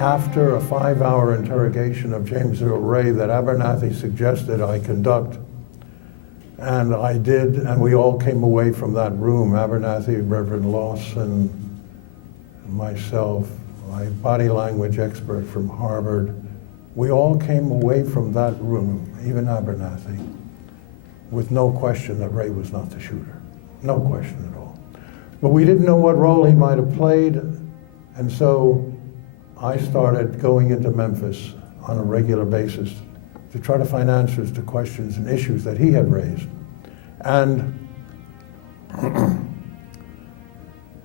after a 5-hour interrogation of James Earl Ray that Abernathy suggested I conduct. And I did, and we all came away from that room, Abernathy, Reverend Lawson, myself, my body language expert from Harvard. We all came away from that room, even Abernathy, with no question that Ray was not the shooter. No question at all. But we didn't know what role he might have played, and so I started going into Memphis on a regular basis to try to find answers to questions and issues that he had raised. And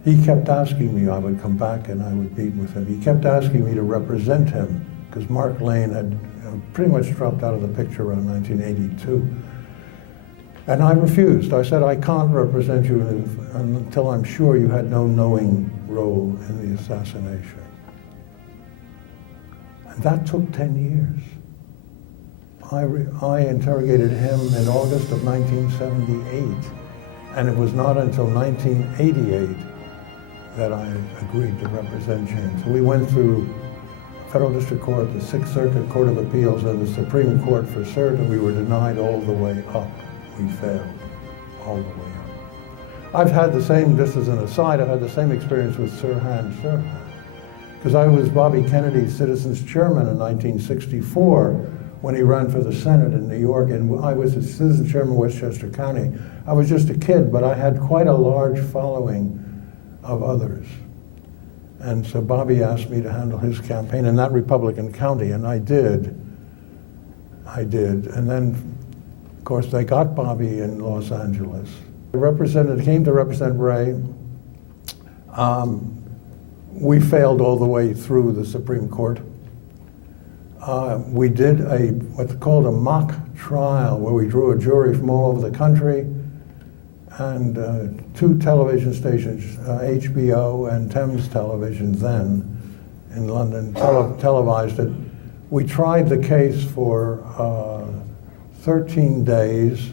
he kept asking me, I would come back and I would meet with him. He kept asking me to represent him because Mark Lane had pretty much dropped out of the picture around 1982. And I refused. I said, I can't represent you until I'm sure you had no knowing role in the assassination. And that took 10 years. I interrogated him in August of 1978, and it was not until 1988 that I agreed to represent James. We went through Federal District Court, the Sixth Circuit Court of Appeals, and the Supreme Court for cert, and we were denied all the way up. We failed all the way up. I've had the same, just as an aside, I've had the same experience with Sirhan Sirhan, because I was Bobby Kennedy's Citizens Chairman in 1964 when he ran for the Senate in New York, and I was a Citizens Chairman of Westchester County. I was just a kid, but I had quite a large following of others. And so Bobby asked me to handle his campaign in that Republican county, and I did. And then, of course, they got Bobby in Los Angeles. Came to represent Ray. We failed all the way through the Supreme Court. We did what's called a mock trial, where we drew a jury from all over the country, and 2 television stations, HBO and Thames Television then in London, televised it. We tried the case for 13 days.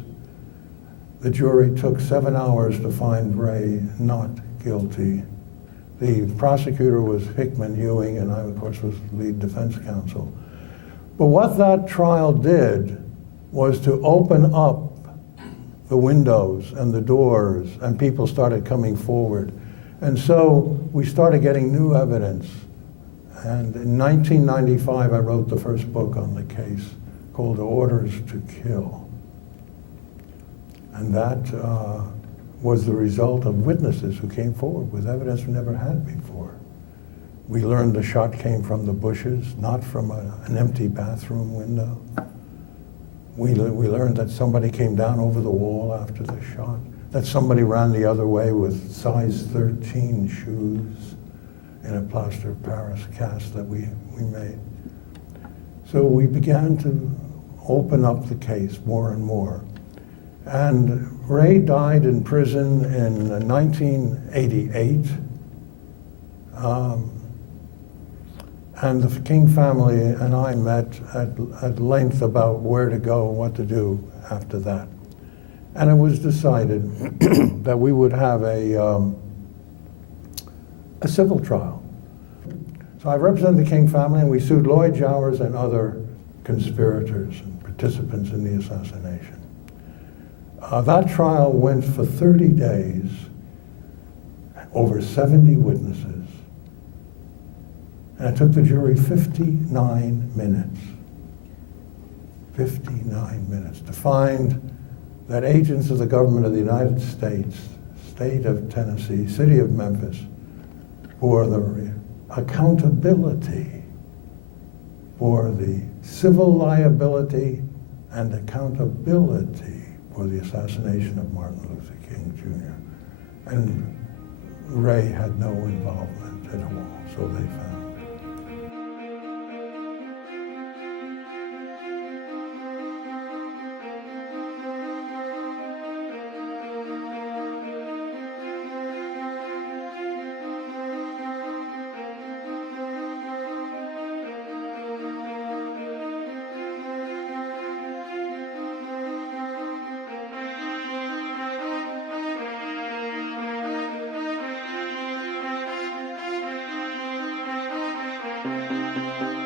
The jury took 7 hours to find Ray not guilty. The prosecutor was Hickman Ewing, and I, of course, was lead defense counsel. But what that trial did was to open up the windows and the doors, and people started coming forward. And so we started getting new evidence. And in 1995, I wrote the first book on the case called Orders to Kill. And that was the result of witnesses who came forward with evidence we never had before. We learned the shot came from the bushes, not from an empty bathroom window. We learned that somebody came down over the wall after the shot, that somebody ran the other way with size 13 shoes in a plaster of Paris cast that we made. So we began to open up the case more and more. And Ray died in prison in 1988. And the King family and I met at length about where to go, what to do after that. And it was decided that we would have a civil trial. So I represented the King family, and we sued Lloyd Jowers and other conspirators and participants in the assassination. That trial went for 30 days, over 70 witnesses. And it took the jury 59 minutes. 59 minutes to find that agents of the government of the United States, state of Tennessee, city of Memphis, bore the accountability for the civil liability and accountability for the assassination of Martin Luther King Jr. And Ray had no involvement at all, so they found. you.